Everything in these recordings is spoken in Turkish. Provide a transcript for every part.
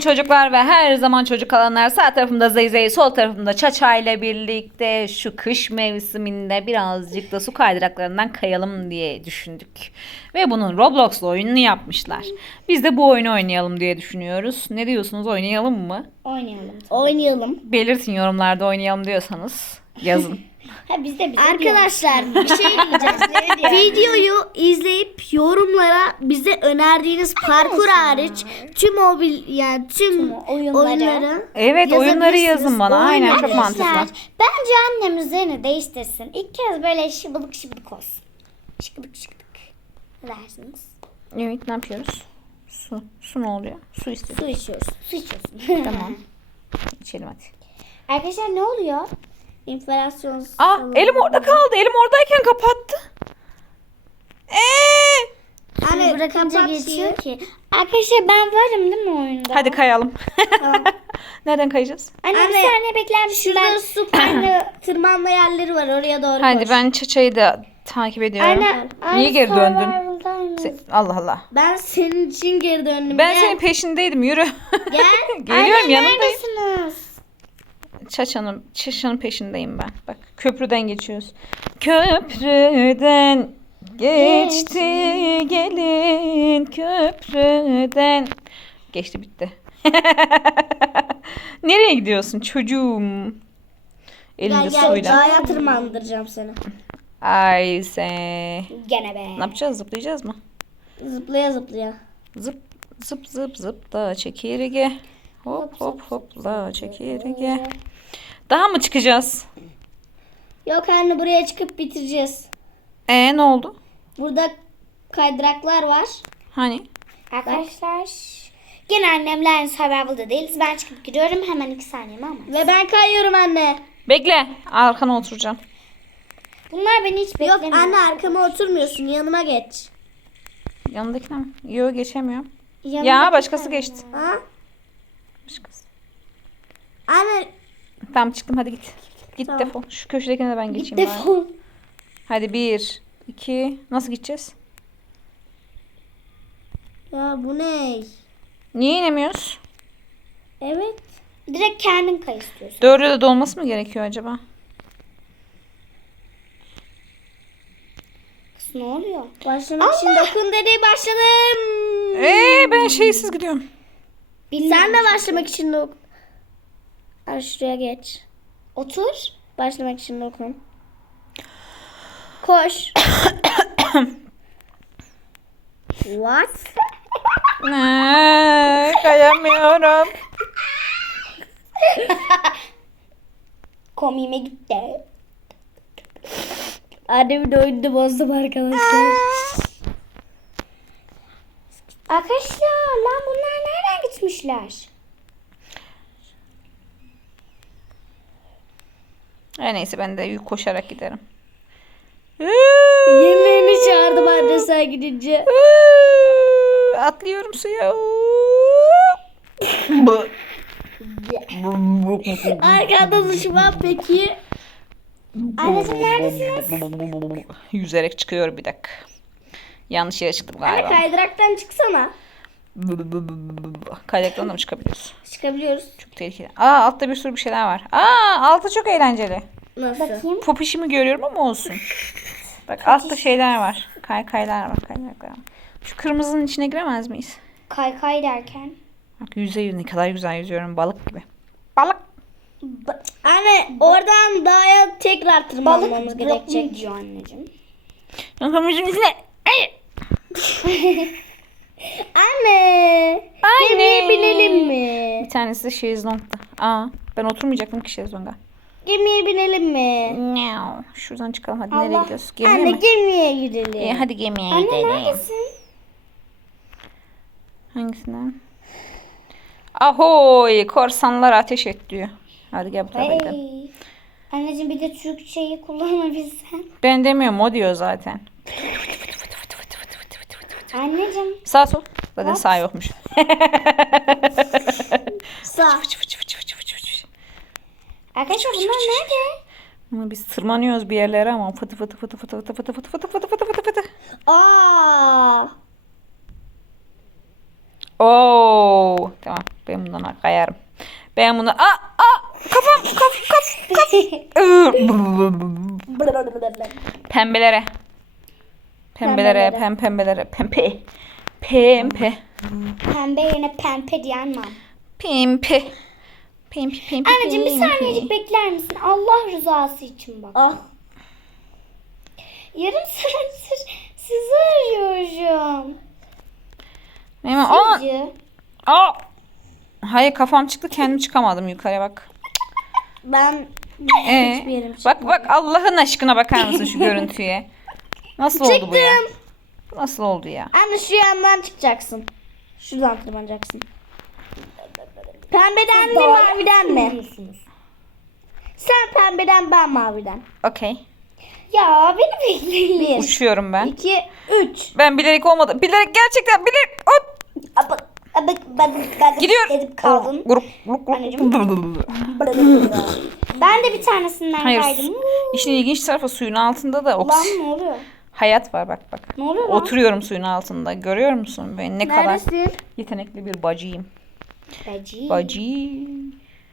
Çocuklar ve her zaman çocuk alanlar sağ tarafımda Zeyzey, sol tarafımda Çaça ile birlikte şu kış mevsiminde birazcık da su kaydıraklarından kayalım diye düşündük. Ve bunun Roblox'la oyununu yapmışlar. Biz de bu oyunu oynayalım diye düşünüyoruz. Ne diyorsunuz oynayalım mı? Oynayalım. Oynayalım. Belirtin yorumlarda oynayalım diyorsanız yazın. Ha biz de biz de Arkadaşlar bir şey diyeceğiz. Videoyu izleyip yorumlara bize önerdiğiniz parkur hariç tüm mobil yani tüm oyunları. oyunları Evet oyunları yazın bana. Aynen çok mantıklı. Arkadaşlar bence annem üzerini değiştirsin. İlk kez böyle şıbılık şıbılık olsun. Şıkıdık şıkıdık. Ne dersiniz? Evet ne yapıyoruz? Su. Su ne oluyor? Su istiyoruz. su içiyoruz. Su içiyorsun. Tamam. İçelim hadi. Arkadaşlar ne oluyor? Enflasyon. Aa elim orada kaldı. Elim oradayken kapattı. Eee. Hani bırakınca geçiyor ki. Arkadaşlar ben varım değil mi oyunda? Hadi kayalım. Nereden kayacağız? Anne, bir Anne, saniye bekler misin? Şurada Ben... su kaydı tırmanma yerleri var oraya doğru Hadi koş. ben Çaça'yı da takip ediyorum. Anne, Niye geri döndün? Se- Allah Allah. Ben senin için geri döndüm. Ben Gel. senin peşindeydim. Yürü. Gel. Geliyorum yanındayım. Neredesiniz? Çaça'nın Çaça'nın peşindeyim ben. Bak köprüden geçiyoruz. Köprüden geçti gelin köprüden. Geçti bitti. Nereye gidiyorsun çocuğum? Elinde Gel gel suyla. dağa tırmandıracağım seni. Ayse. Gene be. Ne yapacağız? Zıplayacağız mı? Zıplaya zıplaya. Zıp zıp zıp zıp da çekirge. Hop hop hop da çekirge. Daha mı çıkacağız? Yok anne buraya çıkıp bitireceğiz. E ne oldu? Burada kaydıraklar var. Hani? Arkadaşlar gene annemle aynı survival'da değiliz. Ben çıkıp gidiyorum hemen iki saniyemi ama. Ve ben kayıyorum anne. Bekle. Arkana oturacağım. Bunlar beni hiç Yok beklemiyor. anne arkama oturmuyorsun yanıma geç. Yanındakine mi? Yok geçemiyorum. Yanımda Ya başkası geçti. var. Ha? Başkası. Anne Tamam çıktım hadi git. Git Tamam. defol. Şu köşedekine de ben Git geçeyim. bari. defol. Hadi bir, iki. Nasıl gideceğiz? ya bu ne? Niye inemiyoruz? Evet. Direkt kendin kay istiyorsun. Dörde de dolması mı gerekiyor acaba? Kız ne oluyor? Başlamak için dokun dedi başladım. Ee ben şeysiz gidiyorum. Sen de başlamak için dokun. Hadi şuraya geç. Otur. Başlamak için dokun. Koş. What? Ne? Kayamıyorum. Komiğime gitti. Annemin oyununu bozdum arkadaşlar. Arkadaşlar lan bunlar nereden gitmişler? Her neyse ben de yük koşarak giderim. Yenilerini çağırdım anne sen gidince. Atlıyorum suya. Arkada düşman peki. Anneciğim neredesiniz? Yüzerek çıkıyor bir dakika. Yanlış yere çıktım Anne galiba. kaydıraktan çıksana. Kaydaktan da mı çıkabiliyoruz? Çıkabiliyoruz. Çok tehlikeli. Aa altta bir sürü bir şeyler var. Aa altı çok eğlenceli. Nasıl? Bakayım. Popişimi görüyorum ama olsun. Bak altta şeyler var. Kaykaylar var. Kaydıraklar var. Şu kırmızının içine giremez miyiz? Kay kay derken. Bak yüze yüz ne kadar güzel yüzüyorum. Balık gibi. Balık. Anne oradan dağa tekrar tırmanmamız Balık gerekecek. diyor anneciğim. Kırmızının içine. Anne. Anne. Binelim mi? Bir tanesi de şezlongda. Aa ben oturmayacaktım ki şezlonga. Gemiye binelim mi? Miau. Şuradan çıkalım hadi nereye Allah. gidiyoruz? Gemiye Anne mi? gemiye gidelim. İyi, hadi gemiye Anne gidelim. neredesin? Hangisinden? Ahoy korsanlar ateş et diyor. Hadi gel bu tarafa gidelim. Anneciğim bir de Türkçeyi kullanabilsen. Ben demiyorum o diyor zaten. Anneciğim. Sağ sol. Zaten sağ yokmuş. Sağ. Arkadaşlar bunlar nerede? Ama biz tırmanıyoruz bir yerlere ama fıtı fıtı fıtı fıtı fıtı fıtı fıtı fıtı fıtı fıtı fıtı fıtı. Aa. Oo, tamam. Ben bundan kayarım. Ben bunu aa aa kafam kaf kaf kaf. Pembelere. Pembelere, pem pembelere, pempe. Pempe. Pembe yerine pempe diyen var. Pempe. Pempe pempe. Anneciğim bir pempe. saniyecik bekler misin? Allah rızası için bak. Ah. Yarım saattir sizi arıyorum. Hemen aa, Sizce? aa. Hayır kafam çıktı kendim çıkamadım yukarıya bak. Ben Ee, hiçbir yerim bak bak Allah'ın aşkına bakar mısın şu görüntüye? Nasıl oldu bu ya? Bu Nasıl oldu ya? Anne şu yandan çıkacaksın. Şuradan tırmanacaksın. Pembeden mi maviden mi? Sen pembeden ben maviden. Okey. Ya beni bekleyin. Uçuyorum ben. 2 3 Ben bilerek olmadı. Bilerek gerçekten bilerek. Hop. Abak, abak, ben, ben Gidiyor. Edip kaldım. Grup, grup. Ben de bir tanesinden Hayır. kaydım. İşin ilginç tarafı suyun altında da oks Lan ne oluyor? Hayat var bak bak. Ne oluyor lan? Oturuyorum suyun altında. Görüyor musun ben ne kadar Neredesin? yetenekli bir bacıyım. Bacı. Bacı.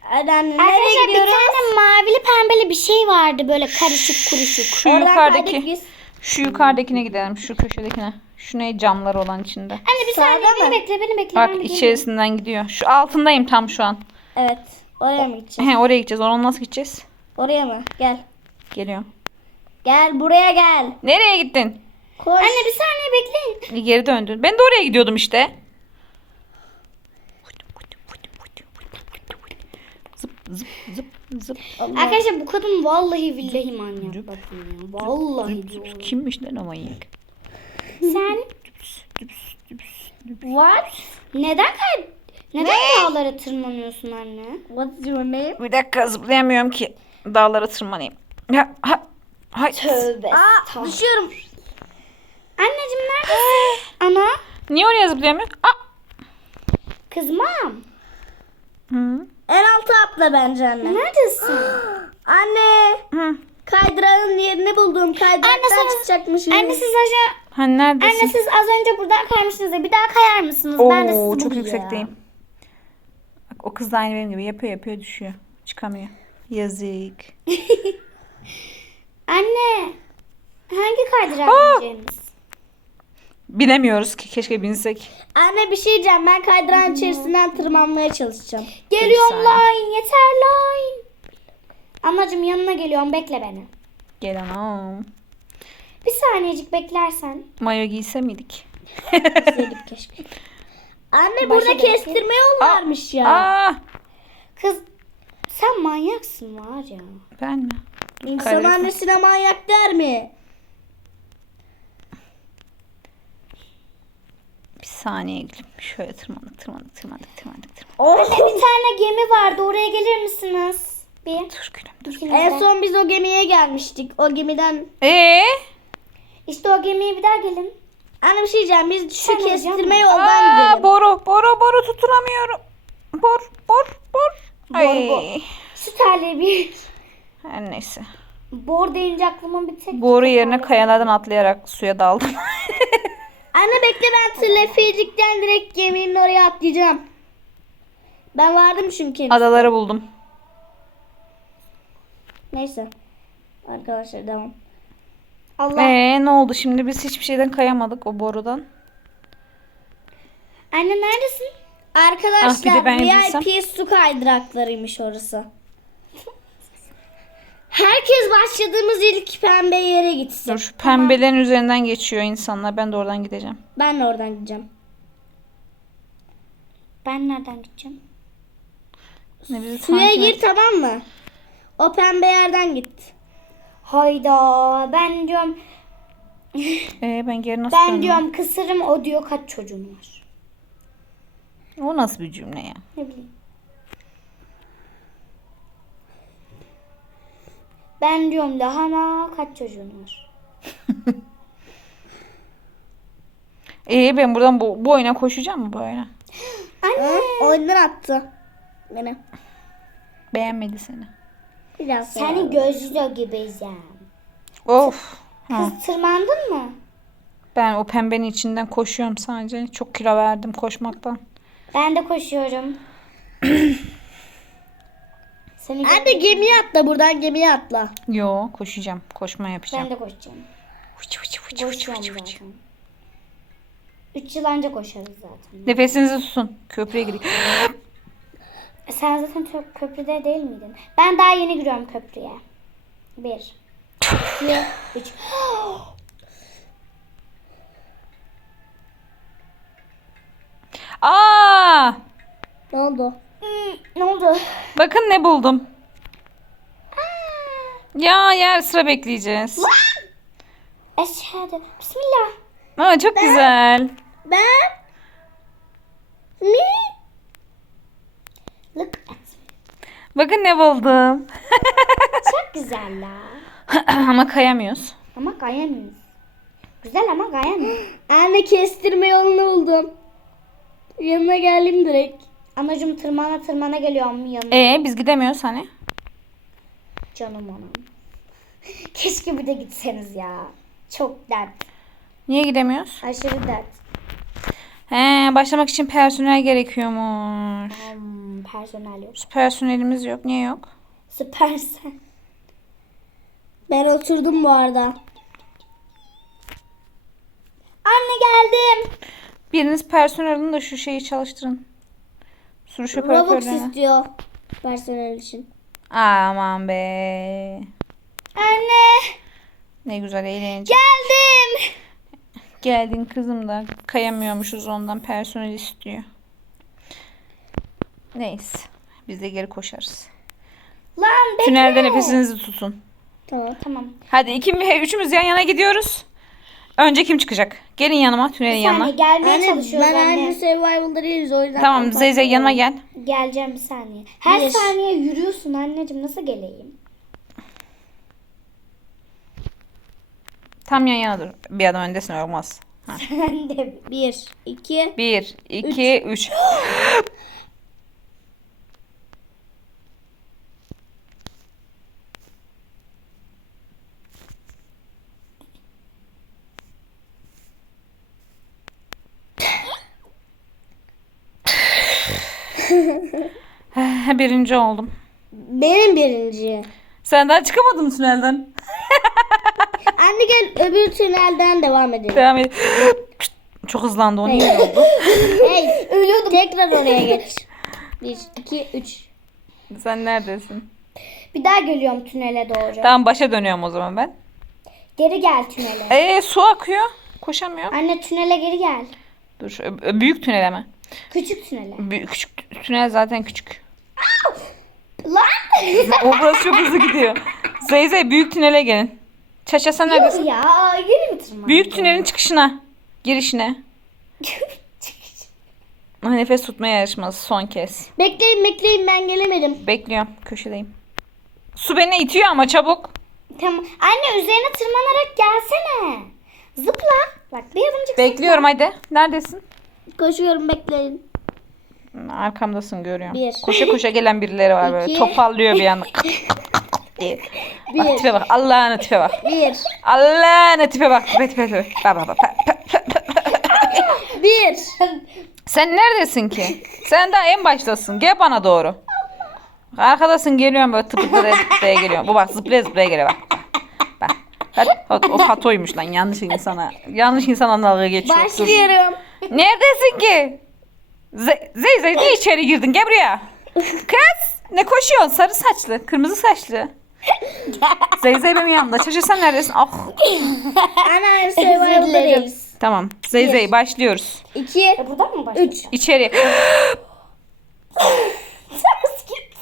Hadi anne nereye Arkadaşlar bir gidiyoruz? tane mavili pembeli bir şey vardı böyle karışık kuruşuk. Şu Oradan yukarıdaki. kaydık biz. Şu yukarıdakine gidelim. Şu köşedekine. Şu ne camlar olan içinde. Anne bir Sağda saniye beni mı? bekle beni bekle. Bak ben bir geleyim. içerisinden gidiyor. Şu altındayım tam şu an. Evet. Oraya mı gideceğiz? He oraya gideceğiz. Ona nasıl gideceğiz? Oraya mı? Gel. Geliyor. Gel buraya gel. Nereye gittin? Koş. Anne bir saniye bekleyin. E, Geri döndün. Ben de oraya gidiyordum işte. Zıp zıp zıp zıp. Arkadaşlar bu kadın vallahi billahi manyak. Bakın ya. Vallahi diyorum. Kimmiş lan o manyak? Sen What? neden kay neden dağlara tırmanıyorsun anne? What's your name? Bir dakika zıplayamıyorum ki. Dağlara tırmanayım. Ya, ha, hay. Tövbe. Aa düşüyorum. Anneciğim neredesin? Ana Niye oraya zıplayamıyorum? Aa. kızmam. Hı. En altı atla bence anne. Neredesin? Anne. Hı. Kaydırağın yerini buldum. Anne Kaydıraktan sana- çıkacakmışım. Anne siz aşağı Ha neredesin? Anne siz az önce buradan kaymışsınız ya bir daha kayar mısınız? ben de Oo, sizi çok bulayım. yüksekteyim. Bak o kız da aynı benim gibi yapıyor yapıyor düşüyor. Çıkamıyor. Yazık. Anne hangi kaydırağa Aa! bineceğimiz? Bilemiyoruz ki keşke binsek. Anne bir şey diyeceğim. Ben kaydırağın içerisinden tırmanmaya çalışacağım. Geliyorum saniye. line yeter line. Anacığım yanına geliyorum bekle beni. Gel anam. Bir saniyecik beklersen. Mayo giyse miydik? Keşke. Anne burada kestirme yol Aa, varmış ya. Aa, Kız sen manyaksın var ya. ben mi? İnsan mı? annesine manyak der mi? Bir saniye gülüm. Şöyle tırmandık tırmandık tırmandık tırmandık tırmandık. Anne bir tane gemi vardı oraya gelir misiniz? Bir. Dur gülüm dur. İkiniz En son biz o gemiye gelmiştik. O gemiden... Ee? İşte o gemiye bir daha gelin. Anne bir şey diyeceğim. Biz şu hocam kestirme yoldan Aa, gidelim. boru boru boru tutunamıyorum. Bor bor bor. Ay. bor. Şu terliği bir. Her neyse. Bor deyince aklıma bir tek. Boru yerine kayalardan atlayarak suya daldım. Anne bekle ben Tırleficik'ten direkt geminin oraya atlayacağım. Ben vardım çünkü. Adaları buldum. Neyse. Arkadaşlar devam. Allah. Ee ne oldu şimdi biz hiçbir şeyden kayamadık o borudan. Anne neredesin? Arkadaşlar Ah, de ben VIP su kaydıraklarıymış orası. Herkes başladığımız ilk pembe yere gitsin. Dur pembelerin üzerinden geçiyor insanlar. Ben de oradan gideceğim. Ben de oradan gideceğim. Ben nereden gideceğim? Ne bizi Suya takip gir et. tamam mı? O pembe yerden git. Hayda ben diyorum Ee, ben geri nasıl ben diyorum kısırım o diyor kaç çocuğun var. O nasıl bir cümle ya? Ne bileyim. Ben diyorum lahana kaç çocuğun var. Ee ben buradan bu, bu oyuna koşacağım mı böyle? Anne. Hı? Oyundan attı. Beni. Beğenmedi seni. Biraz Senin gözlü gibiyim. Of. Ha. Kız tırmandın mı? Ben o pembenin içinden koşuyorum sadece. Çok kilo verdim koşmaktan. Ben de koşuyorum. Seni Anne gemiye atla buradan gemiye atla. Yo koşacağım. Koşma yapacağım. Ben de koşacağım. Fıçı fıçı Koşuyorum fıçı fıçı. zaten. Üç yıl anca koşarız zaten. Nefesinizi tutun. Köprüye gidiyor. E, Sen zaten çok köprüde değil miydin? Ben daha yeni giriyorum köprüye. Bir. iki, üç. Aa! Ne oldu? Hmm, ne oldu? Bakın ne buldum. Ya yer sıra bekleyeceğiz. Eşhedü. Bismillah. Aa çok güzel. Ben mi? Look at. Bakın ne buldum. Çok güzel la. Ama kayamıyoruz. Ama kayamıyoruz. Güzel ama kayamıyoruz. Anne kestirme yolunu buldum. Yanına geldim direkt. Anacım tırmana tırmana geliyorum yanına. Ee biz gidemiyoruz hani. Canım anam. Keşke bir de gitseniz ya. Çok dert. Niye gidemiyoruz? Aşırı dert. He başlamak için personel gerekiyormuş. Hmm, personel yok. Personelimiz yok. Niye yok? Süpersen. Ben oturdum bu arada. Anne geldim. Biriniz personel alın da şu şeyi çalıştırın. Sürüş Robux operatörlerini. istiyor personel için. Aman be. Anne Ne güzel eğlence. geldim. Geldin kızım da kayamıyormuşuz ondan personel istiyor. Neyse. Biz de geri koşarız. Lan bekle. Tünelde nefesinizi tutun. Tamam. Tamam. Hadi iki, üçümüz yan yana gidiyoruz. Önce kim çıkacak? Gelin yanıma, tünelin Bir saniye yanına. gelmeye Anne çalışıyoruz ben anne. aynı survival'da değiliz o yüzden. Tamam Zeyzey yanıma gel. Geleceğim bir saniye. Her Bir. saniye yürüyorsun anneciğim nasıl geleyim? Tam yan yana dur. Bir adım öndesin olmaz. Ha. Ben de Bir, iki, Bir, iki, üç. Birinci oldum. benim birinci. Sen daha çıkamadın tünelden. Anne gel öbür tünelden devam edelim. Devam et. Çok hızlandı o niye oldu? hey, ölüyordum. Tekrar oraya geç. Bir, iki, üç. Sen neredesin? bir daha geliyorum tünele doğru. Tamam başa dönüyorum o zaman ben. Geri gel tünele. Ee su akıyor. Koşamıyorum. Anne tünele geri gel. Dur ö- büyük tünele mi? Küçük tünele. Büyük, küçük tünel zaten küçük. Lan! O burası çok hızlı gidiyor. Zeyzey büyük tünele gelin. Çaça sen neredesin? ya geri mi tırmandın? Büyük tünelin çıkışına. Girişine. Nefes tutma yarışması son kez. Bekleyin bekleyin ben gelemedim. Bekliyorum. Köşedeyim. Su beni itiyor ama çabuk. tamam. Anne üzerine tırmanarak gelsene. Zıpla. Bak bir adımcık Bekliyorum hadi. Neredesin? Koşuyorum bekleyin. Arkamdasın görüyorum. Bir. Koşa koşa gelen birileri var böyle. İki. Topallıyor bir anda. diye. Bak Bir. tipe bak. Allah'ın tipe bak. Bir. Allah'ın tipe bak. Tipe tipe tipe. Bak bak bak. Bir. Sen neredesin ki? Sen daha en baştasın. Gel bana doğru. Arkadasın geliyorum böyle tıpıklaya tıpıklaya geliyorum. Bu bak zıplaya zıplaya geliyor bak. Bak. Bak. O, patoymuş lan yanlış insana. Yanlış insana dalga geçiyor. Dur. Başlıyorum. Neredesin ki? Ze- Zeyzey ne içeri girdin? Gel buraya. Kız ne koşuyorsun? Sarı saçlı, kırmızı saçlı. Zeyzey benim yanımda. Şaşırsan neredesin? Ah. Ana dilerim. değiliz. Tamam. Zeyzey başlıyoruz. İki. E buradan mı başlayacağım? Üç. İçeri. Ters git.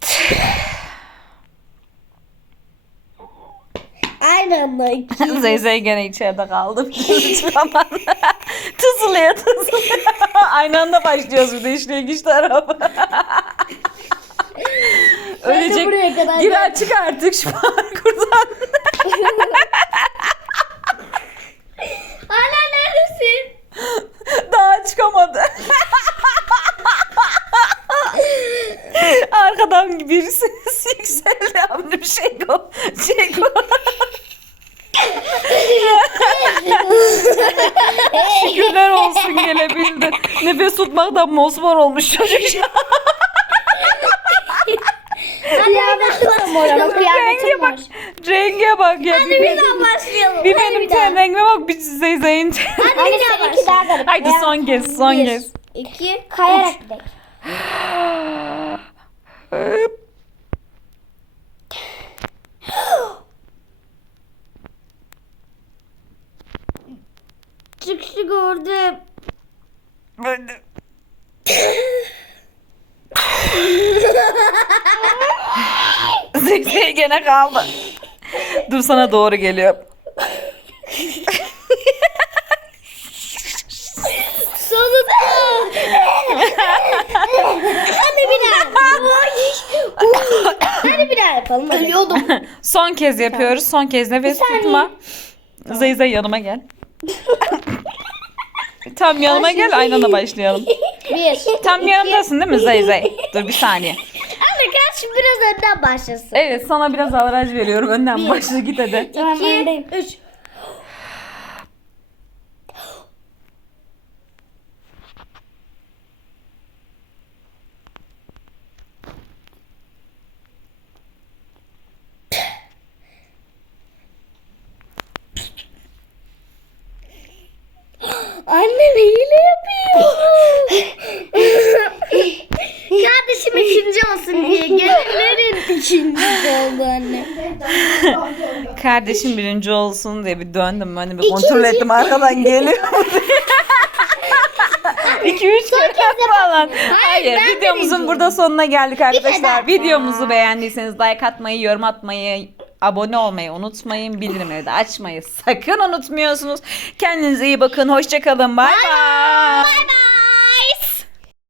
Anda iki. Zeyzey gene içeride kaldı. Tızılıyor tızılıyor. Aynı anda başlıyoruz bir de işliyor güç tarafı. Ölecek. buraya kadar Girer çık artık şu parkurdan. Ana neredesin? Daha çıkamadı. Arkadan birisi yükseldi. Abi bir şey yok. Şükürler olsun gelebildi. Nefes tutmaktan mosmor olmuş çocuk. Var kıyafetim Renge var. bak. Renge bak ya. Bir, Bir daha başlayalım. bir benim ten rengime bak bir Zeyzey'in ten. Anne seninki daha garip. Haydi son kez son Bir, kez. iki, Kayarak gidelim. çık çık orada. Zeyzey gene kaldı. Dur sana doğru geliyor. Sonunda. Hadi bir daha. Hadi bir daha yapalım. Ölüyordum. Son kez yapıyoruz. Son kez nefes tutma. Zeyzey yanıma gel. Tam yanıma gel aynı anda başlayalım. Bir. Tam yanımdasın değil mi Zeyzey? Dur bir saniye. Anne kaç biraz önden başlasın. Evet sana biraz avaraj veriyorum. Önden başla git hadi. Tamam İki, öndeyim. üç. Annem hile yapıyor. Kardeşim ikinci olsun diye gelenlerin ikincisi oldu anne. Kardeşim birinci olsun diye bir döndüm. Hani bir kontrol ettim arkadan geliyor. İki üç kere falan. Hayır, ben videomuzun birinciyim. burada sonuna geldik arkadaşlar. daha. Videomuzu beğendiyseniz like atmayı, yorum atmayı, abone olmayı unutmayın. Bildirimleri de açmayı sakın unutmuyorsunuz. Kendinize iyi bakın. Hoşçakalın. Bay bay.